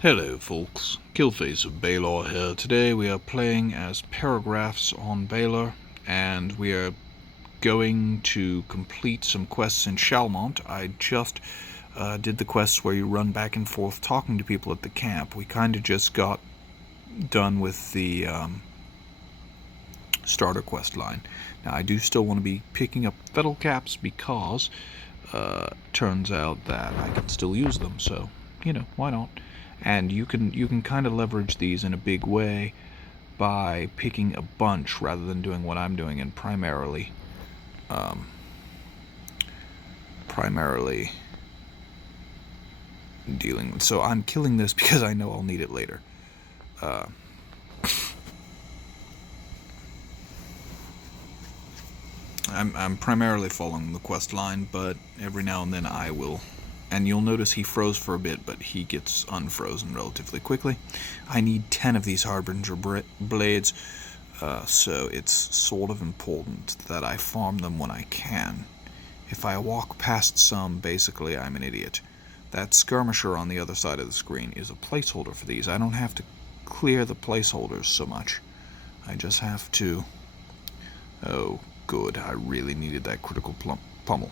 Hello folks, Killface of Baylor here. Today we are playing as Paragraphs on Baylor, and we are going to complete some quests in Shalemont. I just did the quests where you run back and forth talking to people at the camp. We kind of just got done with the starter quest line. Now I do still want to be picking up fetal caps because turns out that I can still use them, so why not? And you can kind of leverage these in a big way by picking a bunch rather than doing what I'm doing and primarily dealing with. So I'm killing this because I know I'll need it later. I'm primarily following the quest line, but every now and then I will. And you'll notice he froze for a bit, but he gets unfrozen relatively quickly. I need 10 of these Harbinger blades, so it's sort of important that I farm them when I can. If I walk past some, basically I'm an idiot. That skirmisher on the other side of the screen is a placeholder for these. I don't have to clear the placeholders so much. I just have to... Oh, good. I really needed that critical pummel.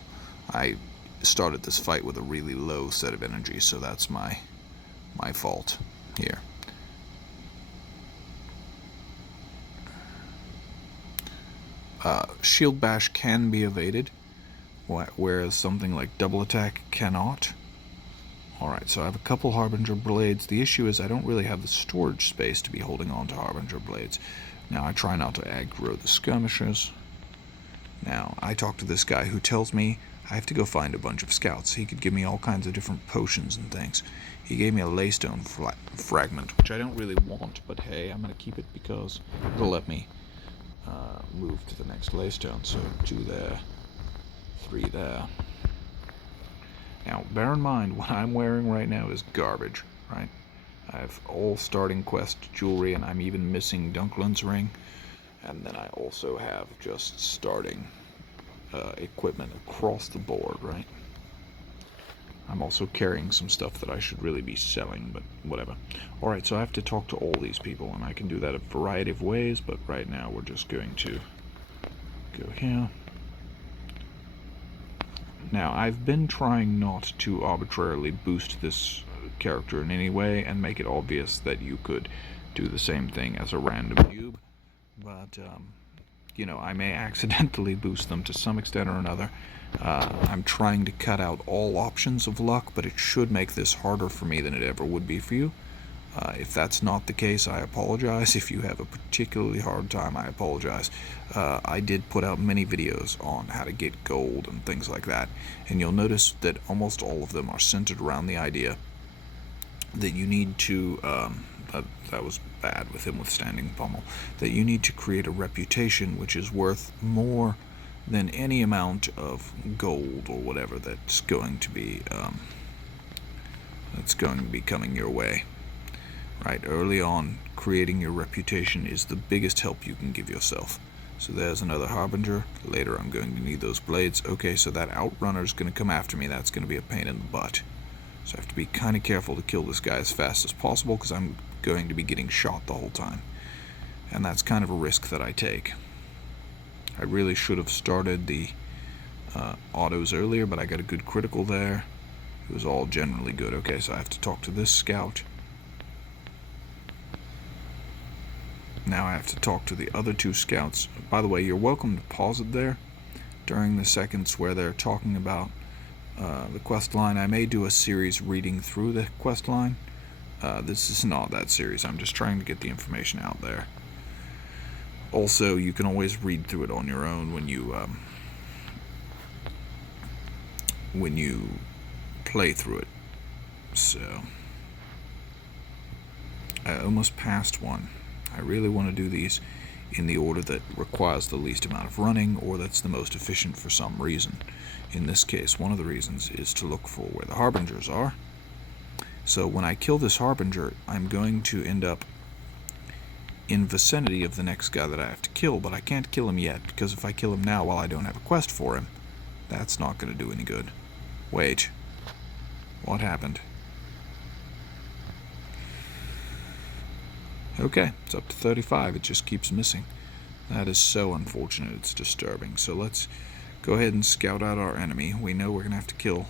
I started this fight with a really low set of energy, so that's my fault here. Shield bash can be evaded, whereas something like double attack cannot. Alright, so I have a couple Harbinger blades. The issue is I don't really have the storage space to be holding on to Harbinger blades. Now I try not to aggro the skirmishers. Now I talk to this guy who tells me I have to go find a bunch of scouts. He could give me all kinds of different potions and things. He gave me a laystone fragment, which I don't really want, but hey, I'm going to keep it because it'll let me move to the next laystone. So 2 there, 3 there. Now, bear in mind, what I'm wearing right now is garbage, right? I have all starting quest jewelry, and I'm even missing Dunklin's ring. And then I also have just starting equipment across the board, right? I'm also carrying some stuff that I should really be selling, but whatever. Alright, so I have to talk to all these people, and I can do that a variety of ways, but right now we're just going to go here. Now, I've been trying not to arbitrarily boost this character in any way and make it obvious that you could do the same thing as a random noob, but I may accidentally boost them to some extent or another. I'm trying to cut out all options of luck, but it should make this harder for me than it ever would be for you. If that's not the case, I apologize. If you have a particularly hard time, I apologize. I did put out many videos on how to get gold and things like that, and you'll notice that almost all of them are centered around the idea that you need to... that was bad with him withstanding pummel. That you need to create a reputation which is worth more than any amount of gold or whatever that's going to be coming your way. Right, early on, creating your reputation is the biggest help you can give yourself. So there's another Harbinger. Later I'm going to need those blades. Okay, so that Outrunner's going to come after me. That's going to be a pain in the butt. So I have to be kind of careful to kill this guy as fast as possible because I'm going to be getting shot the whole time. And that's kind of a risk that I take. I really should have started the autos earlier, but I got a good critical there. It was all generally good. Okay, so I have to talk to this scout. Now I have to talk to the other 2 scouts. By the way, you're welcome to pause it there during the seconds where they're talking about the quest line. I may do a series reading through the quest line. This is not that series. I'm just trying to get the information out there. Also, you can always read through it on your own when you play through it. So I almost passed one. I really want to do these in the order that requires the least amount of running, or that's the most efficient for some reason. In this case, one of the reasons is to look for where the Harbingers are. So when I kill this Harbinger, I'm going to end up in vicinity of the next guy that I have to kill, but I can't kill him yet, because if I kill him now while I don't have a quest for him, that's not going to do any good. Wait. What happened? Okay, it's up to 35. It just keeps missing. That is so unfortunate. It's disturbing. So let's go ahead and scout out our enemy. We know we're going to have to kill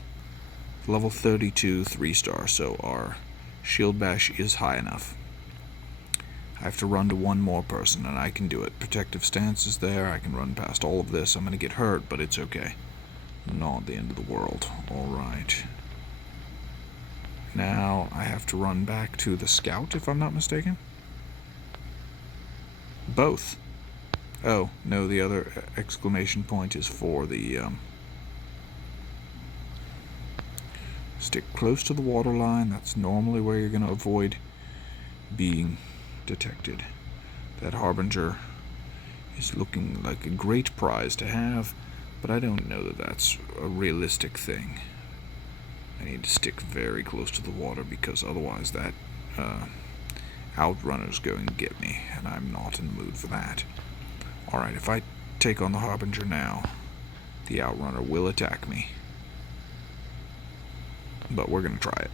level 32 3-star, so our shield bash is high enough. I have to run to one more person, and I can do it. Protective stance is there. I can run past all of this. I'm going to get hurt, but it's okay. Not the end of the world. Alright. Now I have to run back to the scout, if I'm not mistaken. Both. Oh, no, the other exclamation point is for the, stick close to the water line. That's normally where you're going to avoid being detected. That Harbinger is looking like a great prize to have, but I don't know that that's a realistic thing. I need to stick very close to the water because otherwise that outrunner's going to get me, and I'm not in the mood for that. Alright, if I take on the Harbinger now, the outrunner will attack me. But we're going to try it.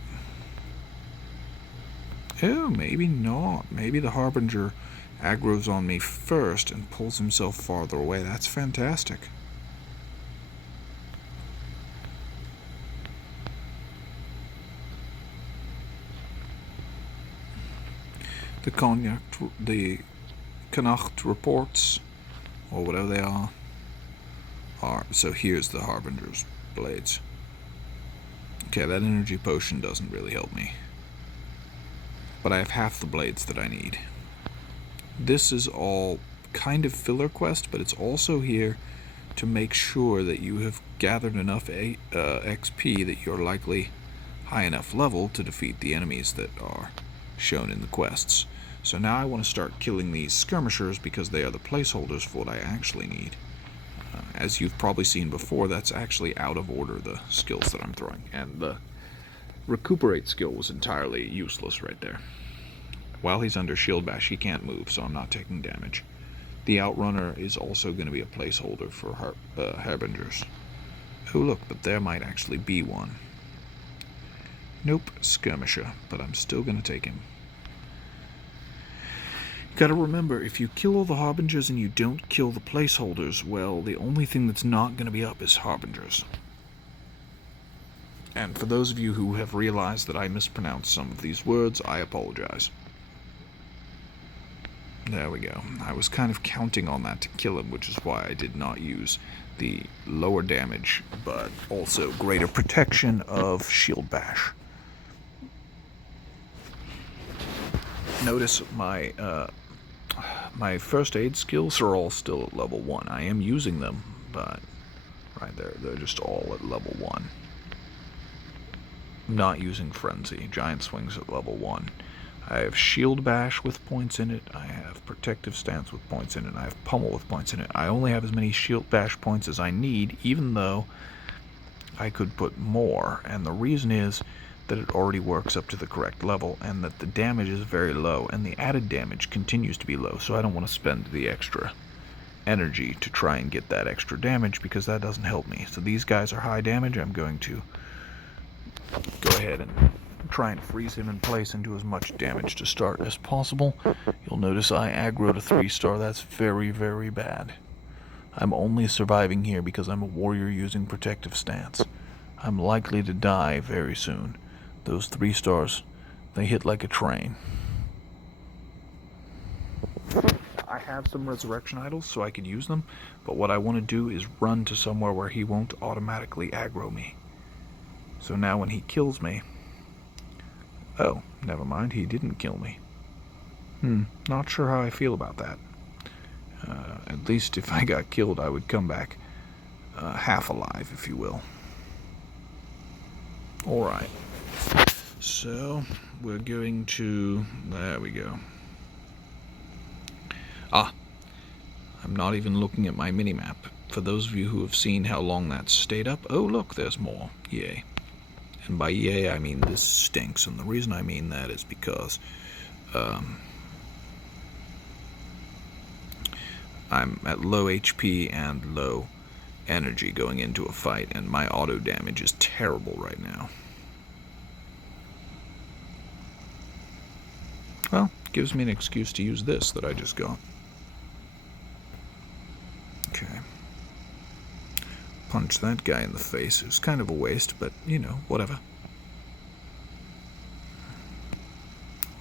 Oh, maybe not. Maybe the Harbinger aggroes on me first and pulls himself farther away. That's fantastic. The Connacht reports, or whatever they are, so here's the Harbinger's blades. Okay, that energy potion doesn't really help me, but I have half the blades that I need. This is all kind of filler quest, but it's also here to make sure that you have gathered enough XP that you're likely high enough level to defeat the enemies that are shown in the quests. So now I want to start killing these skirmishers because they are the placeholders for what I actually need. As you've probably seen before, that's actually out of order, the skills that I'm throwing. And the recuperate skill was entirely useless right there. While he's under shield bash, he can't move, so I'm not taking damage. The outrunner is also going to be a placeholder for Harbingers. Oh look, but there might actually be one. Nope, skirmisher, but I'm still going to take him. Gotta remember, if you kill all the Harbingers and you don't kill the placeholders, well, the only thing that's not going to be up is Harbingers. And for those of you who have realized that I mispronounced some of these words, I apologize. There we go. I was kind of counting on that to kill him, which is why I did not use the lower damage, but also greater protection of shield bash. Notice my first aid skills are all still at level 1. I am using them, but right there, they're just all at level 1. I'm not using Frenzy. Giant Swing's at level 1. I have Shield Bash with points in it. I have Protective Stance with points in it. I have Pummel with points in it. I only have as many Shield Bash points as I need, even though I could put more. And the reason is that it already works up to the correct level, and that the damage is very low, and the added damage continues to be low, so I don't want to spend the extra energy to try and get that extra damage, because that doesn't help me. So these guys are high damage. I'm going to go ahead and try and freeze him in place and do as much damage to start as possible. You'll notice I aggroed a 3-star. That's very, very bad. I'm only surviving here because I'm a warrior using Protective Stance. I'm likely to die very soon. Those 3-stars, they hit like a train. I have some resurrection idols, so I could use them, but what I want to do is run to somewhere where he won't automatically aggro me. So now when he kills me... Oh, never mind, he didn't kill me. Not sure how I feel about that. At least if I got killed, I would come back half alive, if you will. Alright. So, we're going to... There we go. I'm not even looking at my minimap. For those of you who have seen how long that's stayed up, oh look, there's more. Yay. And by yay, I mean this stinks. And the reason I mean that is because I'm at low HP and low energy going into a fight, and my auto damage is terrible right now. Well, gives me an excuse to use this that I just got. Okay. Punch that guy in the face. It was kind of a waste, but, you know, whatever.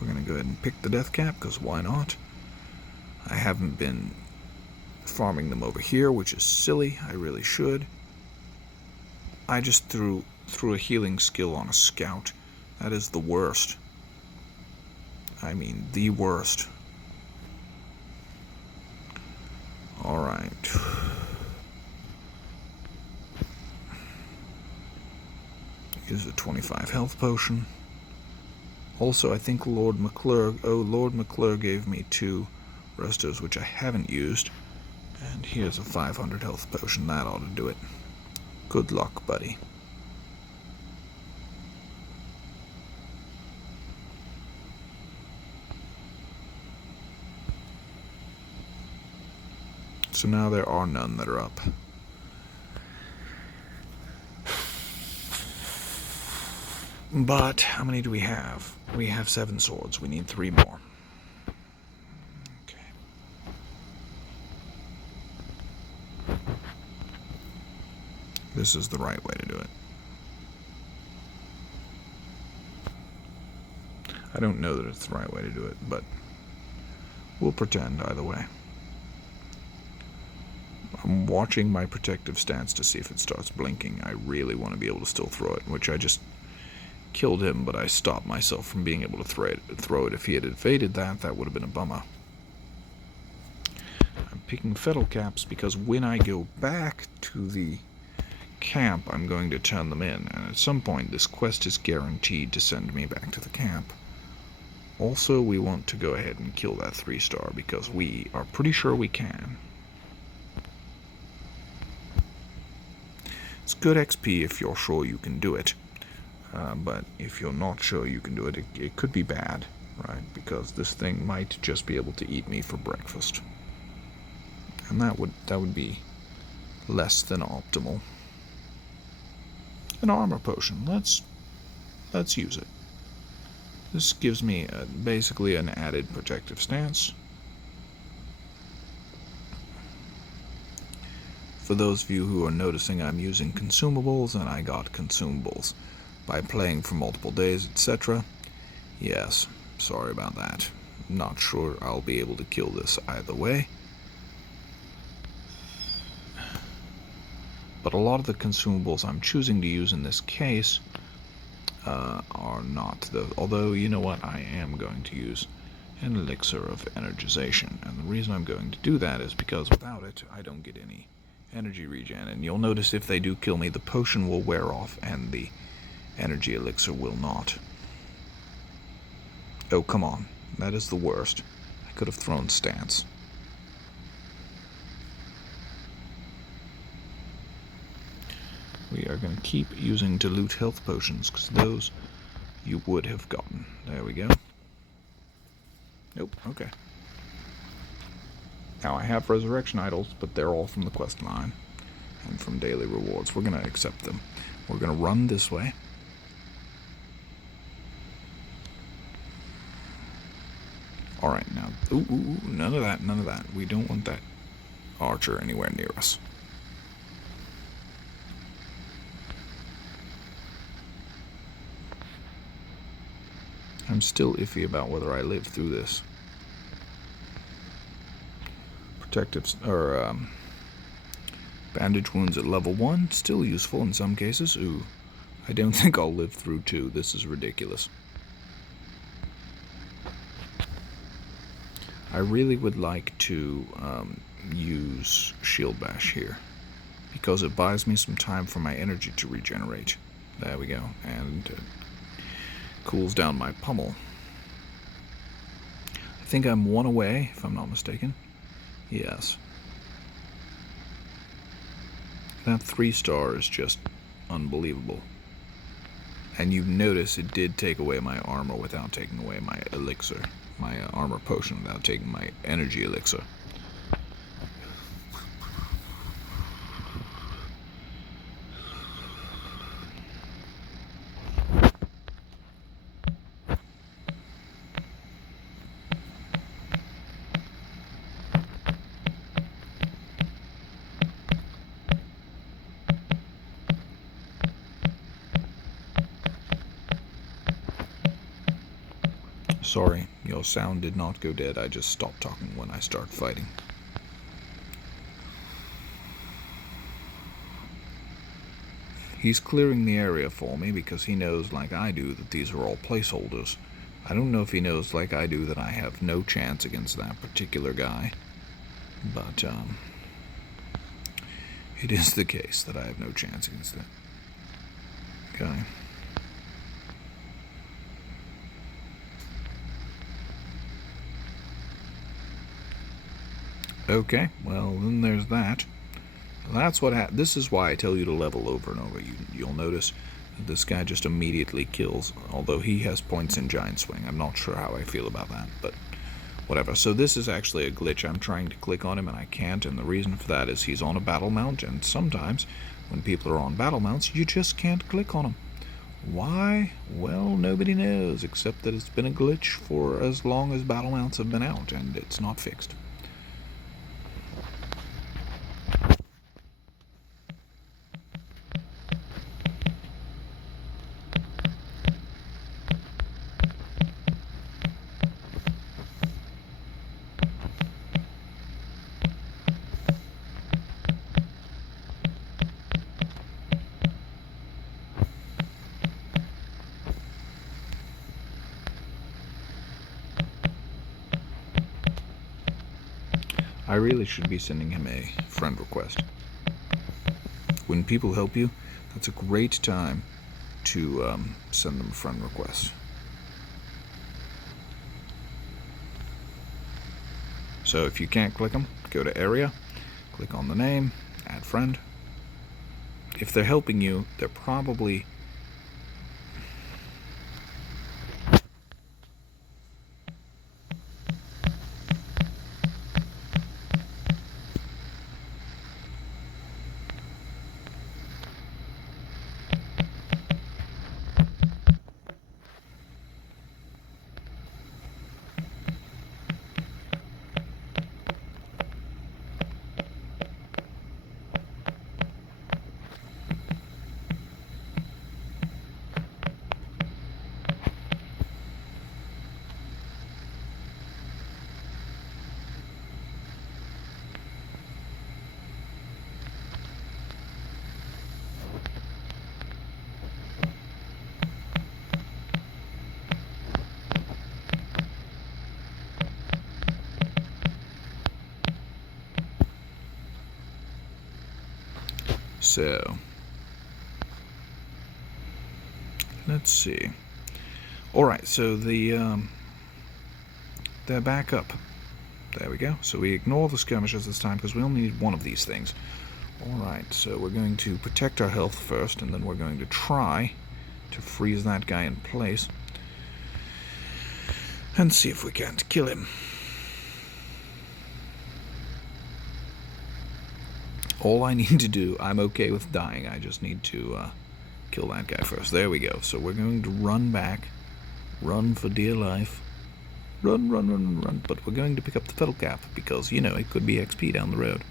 We're going to go ahead and pick the death cap, because why not? I haven't been farming them over here, which is silly. I really should. I just threw a healing skill on a scout. That is the worst. I mean, the worst. Alright. Use a 25 health potion. Also, I think Lord McClure gave me 2 restos, which I haven't used. And here's a 500 health potion. That ought to do it. Good luck, buddy. So now there are none that are up. But how many do we have? We have 7 swords. We need 3 more. Okay. This is the right way to do it. I don't know that it's the right way to do it, but we'll pretend either way. I'm watching my protective stance to see if it starts blinking. I really want to be able to still throw it, which I just killed him, but I stopped myself from being able to throw it. If he had evaded that, that would have been a bummer. I'm picking fettle caps because when I go back to the camp, I'm going to turn them in, and at some point this quest is guaranteed to send me back to the camp. Also, we want to go ahead and kill that 3-star because we are pretty sure we can. It's good XP if you're sure you can do it. But if you're not sure you can do it, it could be bad, right? Because this thing might just be able to eat me for breakfast. And that would be less than optimal. An armor potion. Let's use it. This gives me basically an added protective stance. For those of you who are noticing, I'm using consumables, and I got consumables by playing for multiple days, etc. Yes, sorry about that. Not sure I'll be able to kill this either way. But a lot of the consumables I'm choosing to use in this case are not. Although, you know what, I am going to use an elixir of energization. And the reason I'm going to do that is because without it, I don't get any energy regen. And you'll notice if they do kill me, the potion will wear off and the energy elixir will not. Oh, come on. That is the worst. I could have thrown stance. We are going to keep using dilute health potions, because those you would have gotten. There we go. Nope, okay. Now I have resurrection idols, but they're all from the quest line and from daily rewards. We're going to accept them. We're going to run this way. Alright, now, ooh, none of that. We don't want that archer anywhere near us. I'm still iffy about whether I live through this. Bandage wounds at level 1, still useful in some cases. Ooh, I don't think I'll live through 2. This is ridiculous. I really would like to use Shield Bash here, because it buys me some time for my energy to regenerate. There we go. And cools down my pummel. I think I'm 1 away, if I'm not mistaken. Yes. That 3-star is just unbelievable. And you notice it did take away my armor without taking away my elixir. My armor potion without taking my energy elixir. Sorry, your sound did not go dead. I just stopped talking when I start fighting. He's clearing the area for me because he knows, like I do, that these are all placeholders. I don't know if he knows, like I do, that I have no chance against that particular guy. But, it is the case that I have no chance against that guy. Okay, well, then there's that. That's what this is why I tell you to level over and over. You'll notice that this guy just immediately kills, although he has points in Giant Swing. I'm not sure how I feel about that, but whatever. So this is actually a glitch. I'm trying to click on him and I can't, and the reason for that is he's on a battle mount, and sometimes when people are on battle mounts, you just can't click on them. Why? Well, nobody knows, except that it's been a glitch for as long as battle mounts have been out, and it's not fixed. I really should be sending him a friend request. When people help you, that's a great time to send them a friend request. So if you can't click them, go to area, click on the name, add friend. If they're helping you, they're probably so. Let's see. Alright, so they're back up. There we go. So we ignore the skirmishers this time because we only need one of these things. Alright, so we're going to protect our health first, and then we're going to try to freeze that guy in place and see if we can't kill him. All I need to do, I'm okay with dying, I just need to kill that guy first. There we go. So we're going to run back, run for dear life, run, but we're going to pick up the fiddle cap because, you know, it could be XP down the road,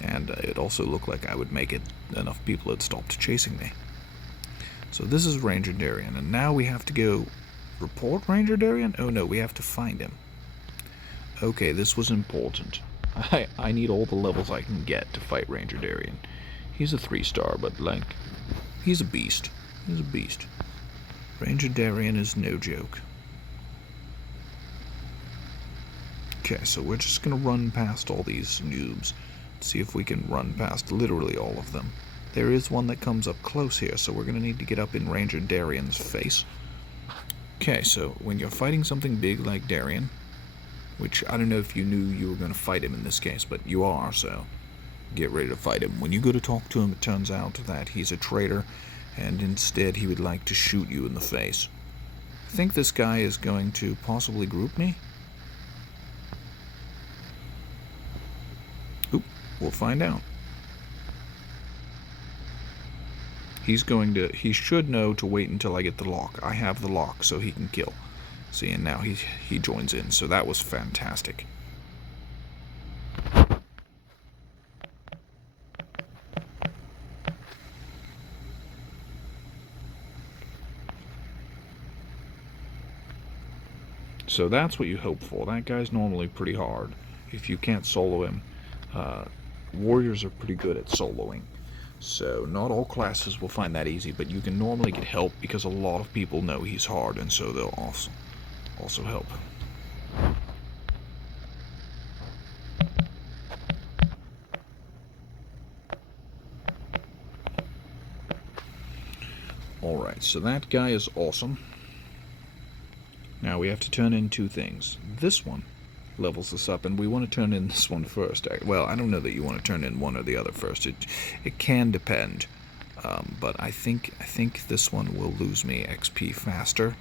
and it also looked like I would make it enough people had stopped chasing me. So this is Ranger Darion, and now we have to go report Ranger Darion? Oh no, we have to find him. Okay, this was important. I need all the levels I can get to fight Ranger Darion. He's a 3-star, but, like, he's a beast. He's a beast. Ranger Darion is no joke. Okay, so we're just gonna run past all these noobs. See if we can run past literally all of them. There is one that comes up close here, so we're gonna need to get up in Ranger Darion's face. Okay, so when you're fighting something big like Darion, which I don't know if you knew you were going to fight him in this case, but you are, so get ready to fight him. When you go to talk to him, it turns out that he's a traitor, and instead he would like to shoot you in the face. I think this guy is going to possibly group me. Oop, we'll find out. He should know to wait until I get the lock. I have the lock, so he can kill. See, and now he joins in, so that was fantastic. So that's what you hope for. That guy's normally pretty hard. If you can't solo him, warriors are pretty good at soloing. So not all classes will find that easy, but you can normally get help because a lot of people know he's hard, and so they'll also help. Alright, so that guy is awesome. Now we have to turn in two things. This one levels us up, and we want to turn in this one first. Well, I don't know that you want to turn in one or the other first. It can depend, but I think this one will lose me XP faster,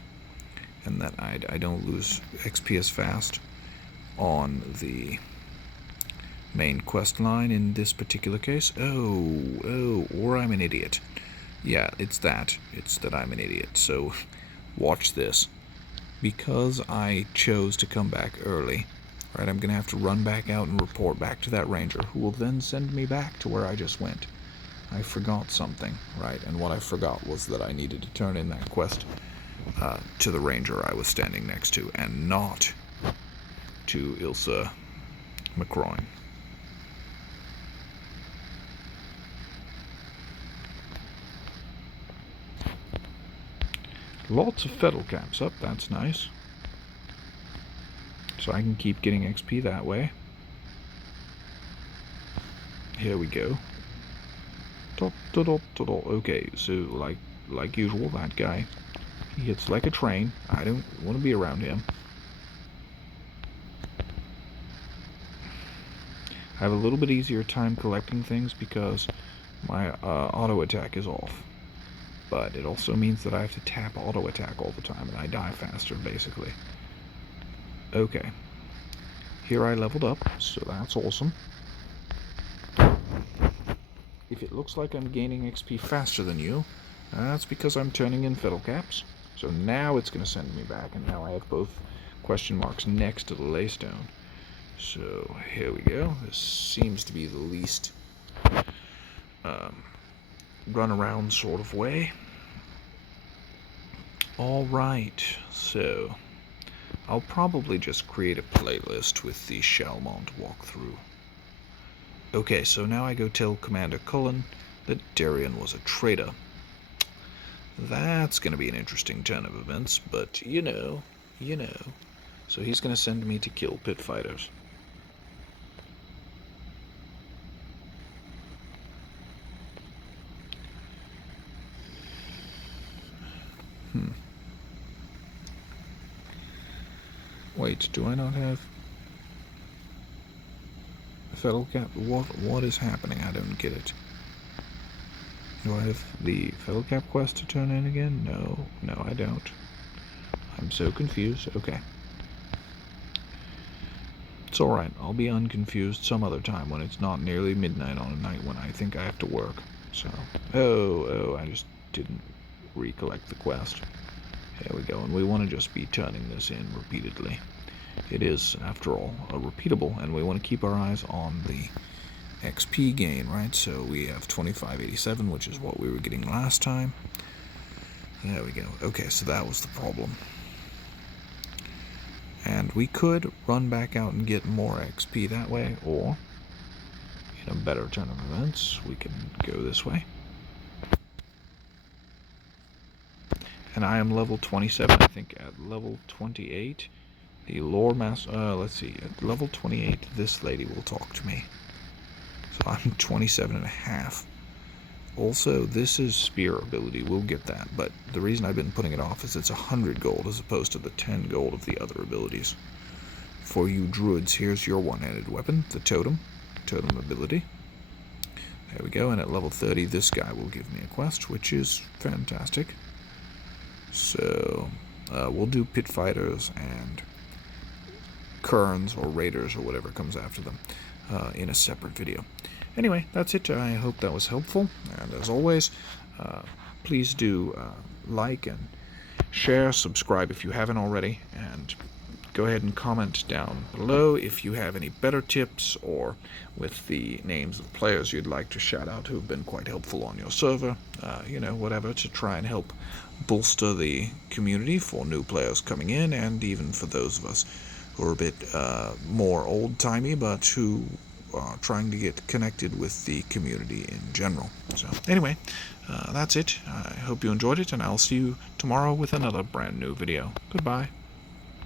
and that I don't lose XP as fast on the main quest line in this particular case. Oh, or I'm an idiot. Yeah, it's that. It's that I'm an idiot. So watch this. Because I chose to come back early, right, I'm going to have to run back out and report back to that ranger, who will then send me back to where I just went. I forgot something, right, and what I forgot was that I needed to turn in that quest to the ranger I was standing next to, and not to Ilsa McCroin. Lots of fettle caps up, that's nice. So I can keep getting XP that way. Here we go. Okay, so like usual, that guy, he hits like a train. I don't want to be around him. I have a little bit easier time collecting things because my auto attack is off. But it also means that I have to tap auto attack all the time, and I die faster, basically. Okay. Here I leveled up, so that's awesome. If it looks like I'm gaining XP faster than you, that's because I'm turning in fettle caps. So now it's going to send me back, and now I have both question marks next to the laystone. So here we go. This seems to be the least run around sort of way. Alright, so I'll probably just create a playlist with the Shalemont walkthrough. Okay, so now I go tell Commander Cullen that Darion was a traitor. That's going to be an interesting turn of events, but you know. So he's going to send me to kill pit fighters. Wait, do I not have fettle cap? What is happening? I don't get it. Do I have the fettle cap quest to turn in again? No, I don't. I'm so confused. Okay. It's alright. I'll be unconfused some other time when it's not nearly midnight on a night when I think I have to work. So, oh, I just didn't recollect the quest. There we go, and we want to just be turning this in repeatedly. It is, after all, a repeatable, and we want to keep our eyes on the XP gain, right? So we have 2587, which is what we were getting last time. There we go. Okay, so that was the problem. And we could run back out and get more XP that way, or, in a better turn of events, we can go this way. And I am level 27, I think. At level 28, the lore master, let's see, at level 28, this lady will talk to me. So I'm 27 and a half. Also, this is spear ability, we'll get that, but the reason I've been putting it off is it's 100 gold as opposed to the 10 gold of the other abilities. For you druids, here's your one-handed weapon, the totem ability. There we go, and at level 30, this guy will give me a quest, which is fantastic. So, we'll do pit fighters and kerns or raiders or whatever comes after them in a separate video. Anyway, that's it. I hope that was helpful. And as always, please do like and share, subscribe if you haven't already, and go ahead and comment down below if you have any better tips, or with the names of players you'd like to shout out who've been quite helpful on your server. Whatever, to try and help bolster the community for new players coming in, and even for those of us who are a bit more old-timey, but who are trying to get connected with the community in general. So anyway, that's it. I hope you enjoyed it, and I'll see you tomorrow with another brand new video. Goodbye.